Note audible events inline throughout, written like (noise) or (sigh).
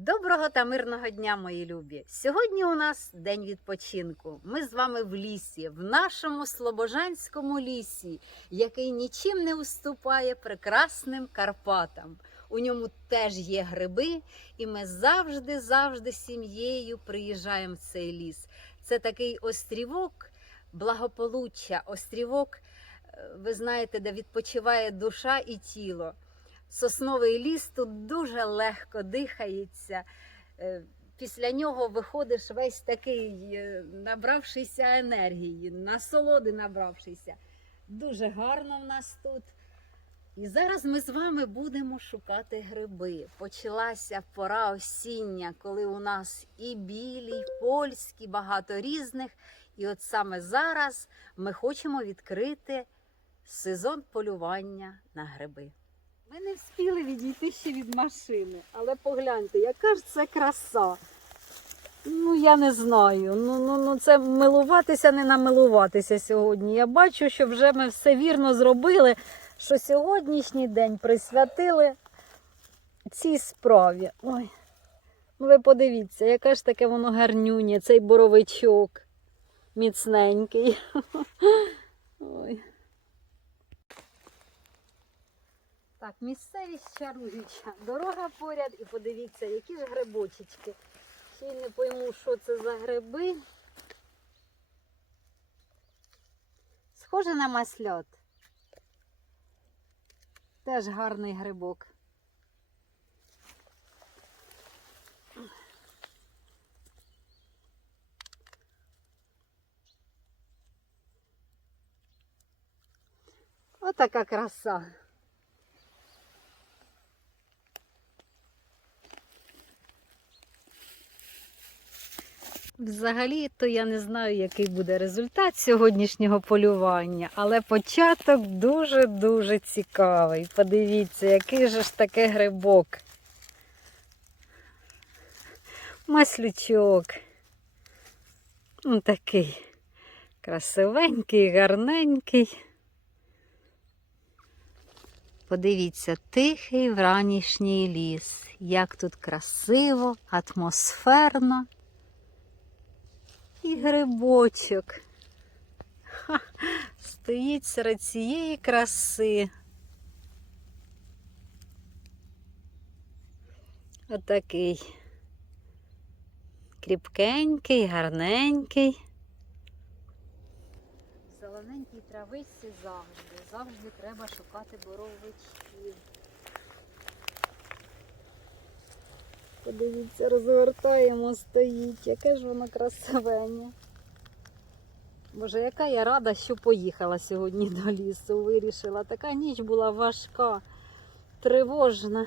Доброго та мирного дня, мої любі! Сьогодні у нас день відпочинку. Ми з вами в лісі, в нашому Слобожанському лісі, який нічим не уступає прекрасним Карпатам. У ньому теж є гриби, і ми завжди, завжди сім'єю приїжджаємо в цей ліс. Це такий острівок благополуччя, острівок, е, ви знаєте, де відпочиває душа і тіло. Сосновий ліс тут дуже легко дихається. Е, Після нього виходиш весь такий, е, набравшися енергії, насолоди набравшися. Дуже гарно в нас тут. І зараз ми з вами будемо шукати гриби. Почалася пора осіння, коли у нас і білі, і польські, багато різних. І от саме зараз ми хочемо відкрити сезон полювання на гриби. Ми не встигли відійти ще від машини, але погляньте, яка ж це краса. Ну, я не знаю. Ну, ну, ну це милуватися, не намилуватися сьогодні. Я бачу, що вже ми все вірно зробили, що сьогоднішній день присвятили цій справі. Ой, ну ви подивіться, яке ж таке воно гарнюнє, цей боровичок міцненький. Ой. Так, місцевість чаруюча, дорога поряд і подивіться, які ж грибочечки. Ще й не пойму, що це за гриби. Схоже на масльот. Теж гарний грибок. Отака краса. Взагалі, то я не знаю, який буде результат сьогоднішнього полювання, але початок дуже-дуже цікавий. Подивіться, який же ж таке грибок. Маслючок. Ну, такий красивенький, гарненький. Подивіться, тихий вранішній ліс. Як тут красиво, атмосферно. І грибочок. Ха, стоїть серед цієї краси. Отакий. Кріпкенький, гарненький. В зелененькій травичці завжди. Завжди треба шукати боровичків. Подивіться, розвертаємо, стоїть. Яке ж воно красивенне. Боже, яка я рада, що поїхала сьогодні до лісу. Вирішила. Така ніч була важка, тривожна.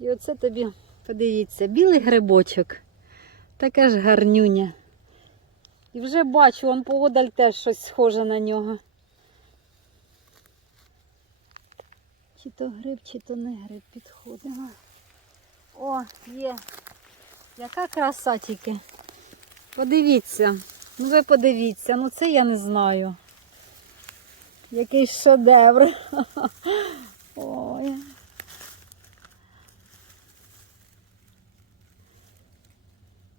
І оце тобі, подивіться, білий грибочок. Таке ж гарнюня. І вже бачу, он поодаль теж щось схоже на нього. Чи то гриб, чи то не гриб підходимо. О, є. Яка краса тільки. Подивіться. Ну ви подивіться, ну це я не знаю. Який шедевр. (laughs) Ой.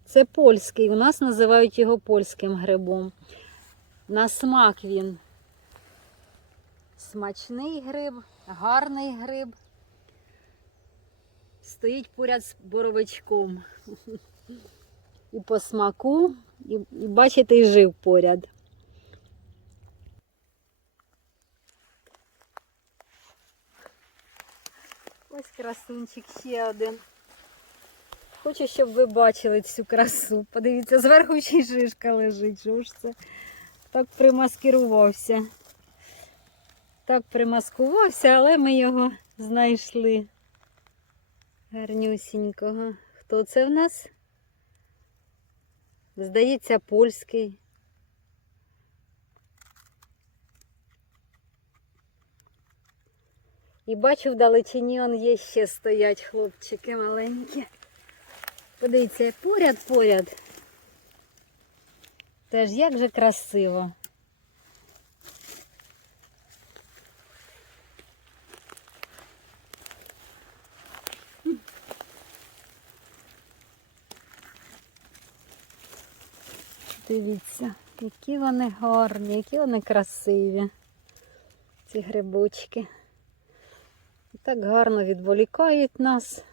Це польський. У нас називають його польським грибом. На смак він. Смачний гриб, гарний гриб стоїть поряд з боровичком. І по смаку, і, і бачите, і жив поряд. Ось красунчик ще один. Хочу, щоб ви бачили цю красу. Подивіться, зверху ще й шишка лежить. Що ж це? Так примаскирувався. Так примаскувався, але ми його знайшли. Гарнюсінького. Хто це в нас? Здається, польський. І бачу, в далечині он є ще стоять хлопчики маленькі. Подивіться, поряд, поряд. Теж як же красиво. Дивіться, які вони гарні, які вони красиві. Ці грибочки. Так гарно відволікають нас.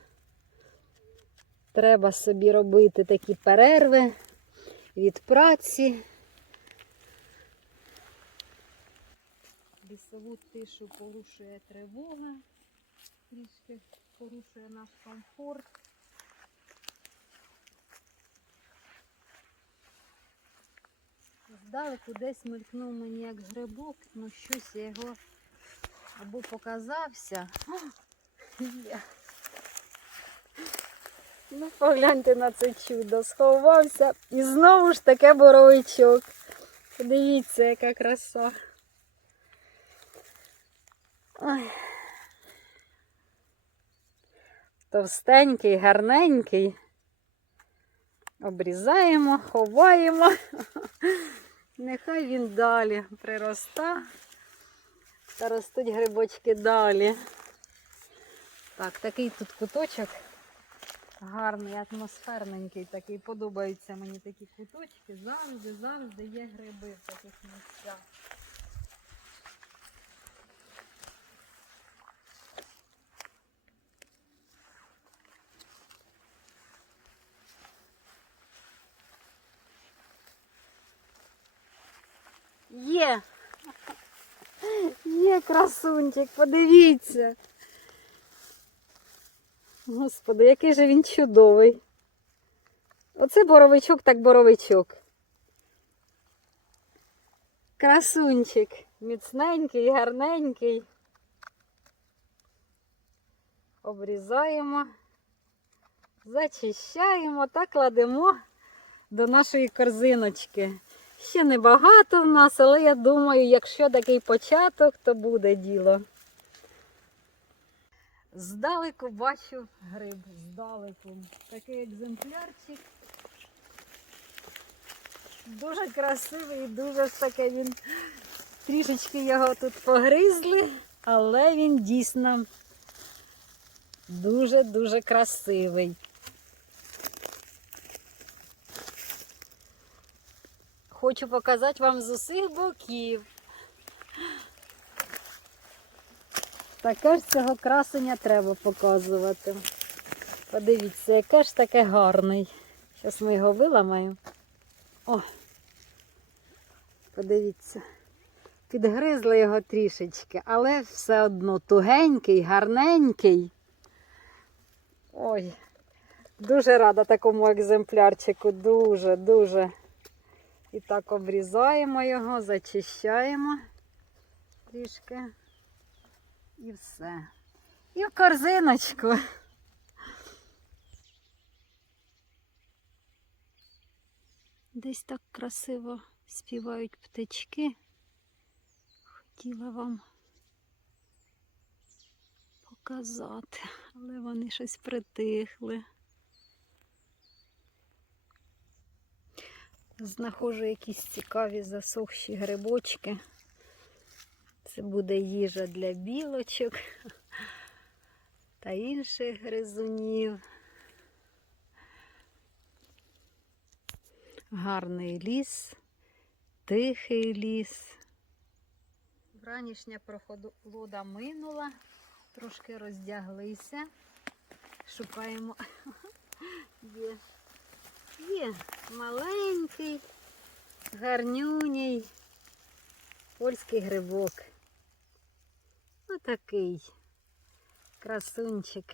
Треба собі робити такі перерви від праці. Лісову тишу порушує тривога, трішки порушує наш комфорт. Здалеку десь мелькнув мені як грибок, ну щось я його або показався. (laughs) Ну, погляньте на це чудо. Сховався і знову ж таке боровичок. Подивіться, яка краса. Ой. Товстенький, гарненький. Обрізаємо, ховаємо. (laughs) Нехай він далі прироста. Та ростуть грибочки далі. Так, такий тут куточок. Гарний, атмосферненький такий. Подобаються мені такі куточки. Завжди, завжди є гриби в таких місцях. Є. Є красунчик, подивіться. Господи, який же він чудовий. Оце боровичок, так боровичок. Красунчик. Міцненький, гарненький. Обрізаємо, зачищаємо та кладемо до нашої корзиночки. Ще небагато в нас, але я думаю, якщо такий початок, то буде діло. Здалеку бачу гриб, здалеку. Такий екземплярчик. Дуже красивий, дуже таке він. Трішечки його тут погризли, але він дійсно дуже-дуже красивий. Хочу показати вам з усіх боків. Таке ж цього красення треба показувати. Подивіться, яке ж таке гарний. Зараз ми його виламаємо. О! Подивіться. Підгризли його трішечки, але все одно тугенький, гарненький. Ой, дуже рада такому екземплярчику, дуже, дуже. І так обрізаємо його, зачищаємо трішки. І все. І в корзиночку. Десь так красиво співають птички. Хотіла вам показати, але вони щось притихли. Знаходжу якісь цікаві засохші грибочки. Це буде їжа для білочок та інших гризунів. Гарний ліс, тихий ліс. Вранішня прохолода минула, трошки роздяглися. Шукаємо. Є. Є маленький, гарнюній польський грибок. Отакий красунчик.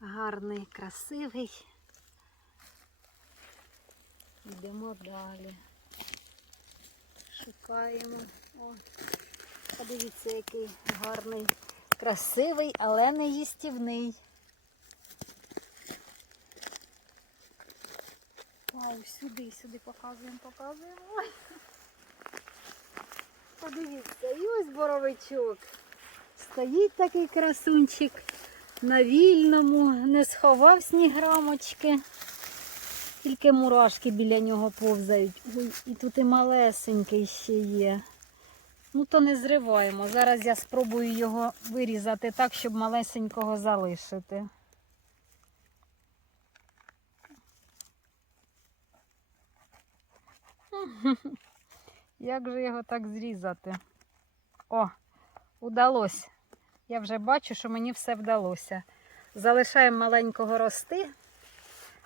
Гарний, красивий. Йдемо далі. Шукаємо. О, подивіться, який гарний, красивий, але не їстівний. Вау, сюди, сюди показуємо, показуємо. (laughs) Подивіться, і ось боровичок. Стоїть такий красунчик на вільному, не сховав сніграмочки. Тільки мурашки біля нього повзають. Ой, і тут і малесенький ще є. Ну, то не зриваємо. Зараз я спробую його вирізати так, щоб малесенького залишити. (laughs) Як же його так зрізати? О, удалось. Я вже бачу, що мені все вдалося. Залишаємо маленького рости,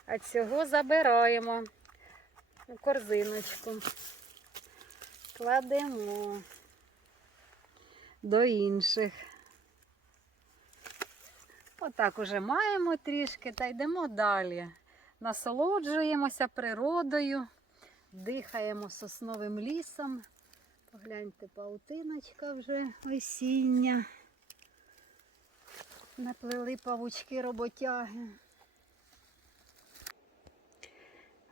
а цього забираємо у корзиночку. Кладемо до інших. Отак уже маємо трішки та йдемо далі. Насолоджуємося природою, дихаємо сосновим лісом. Погляньте, паутиночка вже осіння. Наплели павучки роботяги.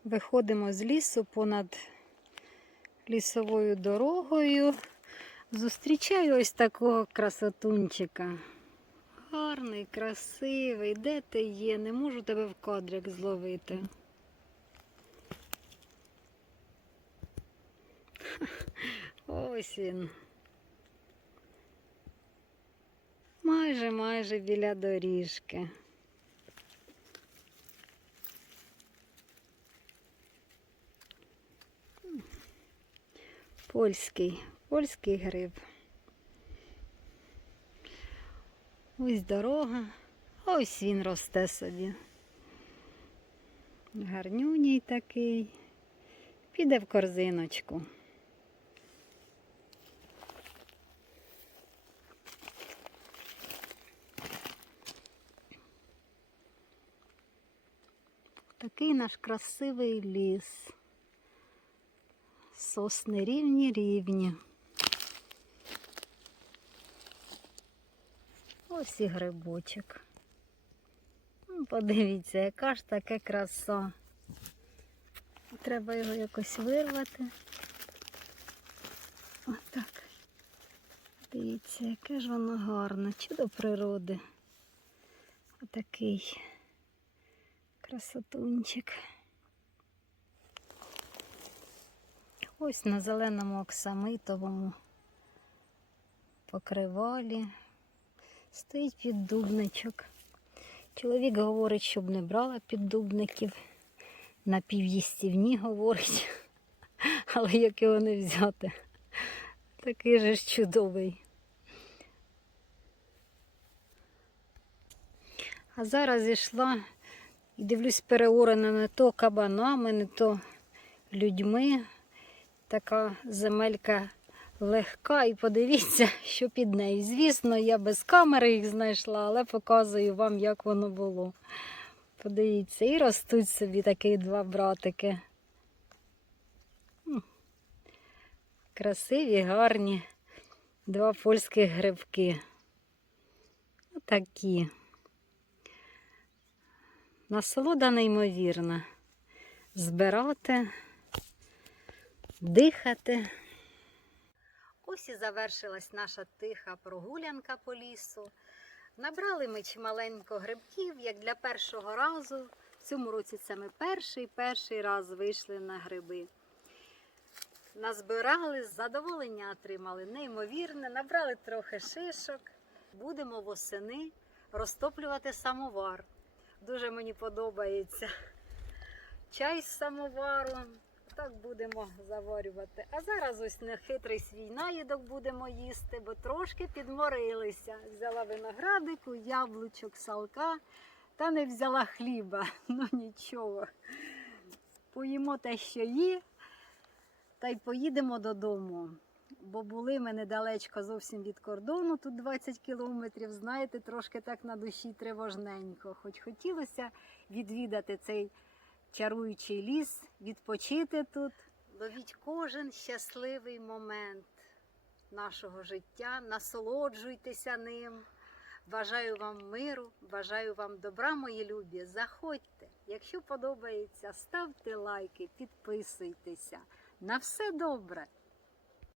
Виходимо з лісу понад лісовою дорогою. Зустрічаю ось такого красотунчика. Гарний, красивий. Де ти є? Не можу тебе в кадрик зловити. Ось він. Майже, майже біля доріжки. Польський, польський гриб. Ось дорога, ось він росте собі. Гарнюній такий. Піде в корзиночку. Такий наш красивий ліс. Сосни рівні рівні. Ось і грибочок. Ну, Подивіться, яка ж таке краса. Треба його якось вирвати. Отак. Дивіться, яке ж воно гарне. Чудо природи. Отакий красотунчик. Ось на зеленому оксамитовому покривалі стоїть піддубничок. Чоловік говорить, щоб не брала піддубників. Напів'їстівні говорить. Але як його не взяти? Такий же ж чудовий. А зараз йшла і дивлюсь, переорена не то кабанами, не то людьми. Така земелька легка. І подивіться, що під нею. Звісно, я без камери їх знайшла, але показую вам, як воно було. Подивіться, і ростуть собі такі два братики. Красиві, гарні. Два польських грибки. Отакі. Насолода неймовірна. Збирати, дихати. Ось і завершилась наша тиха прогулянка по лісу. Набрали ми чималенько грибків, як для першого разу. В цьому році це ми перший перший раз вийшли на гриби. Назбирали, задоволення отримали неймовірне, набрали трохи шишок. Будемо восени розтоплювати самовар. Дуже мені подобається. Чай з самовару. Так будемо заварювати. А зараз ось нехитрий свій наїдок будемо їсти, бо трошки підморилися. Взяла виноградику, яблучок, салка та не взяла хліба. (laughs) Ну нічого. Поїмо те, що є, та й поїдемо додому. Бо були ми недалечко зовсім від кордону, тут 20 кілометрів, знаєте, трошки так на душі тривожненько. Хоч хотілося відвідати цей чаруючий ліс, відпочити тут. Ловіть кожен щасливий момент нашого життя, насолоджуйтеся ним. Бажаю вам миру, бажаю вам добра, мої любі. Заходьте. Якщо подобається, ставте лайки, підписуйтеся. На все добре!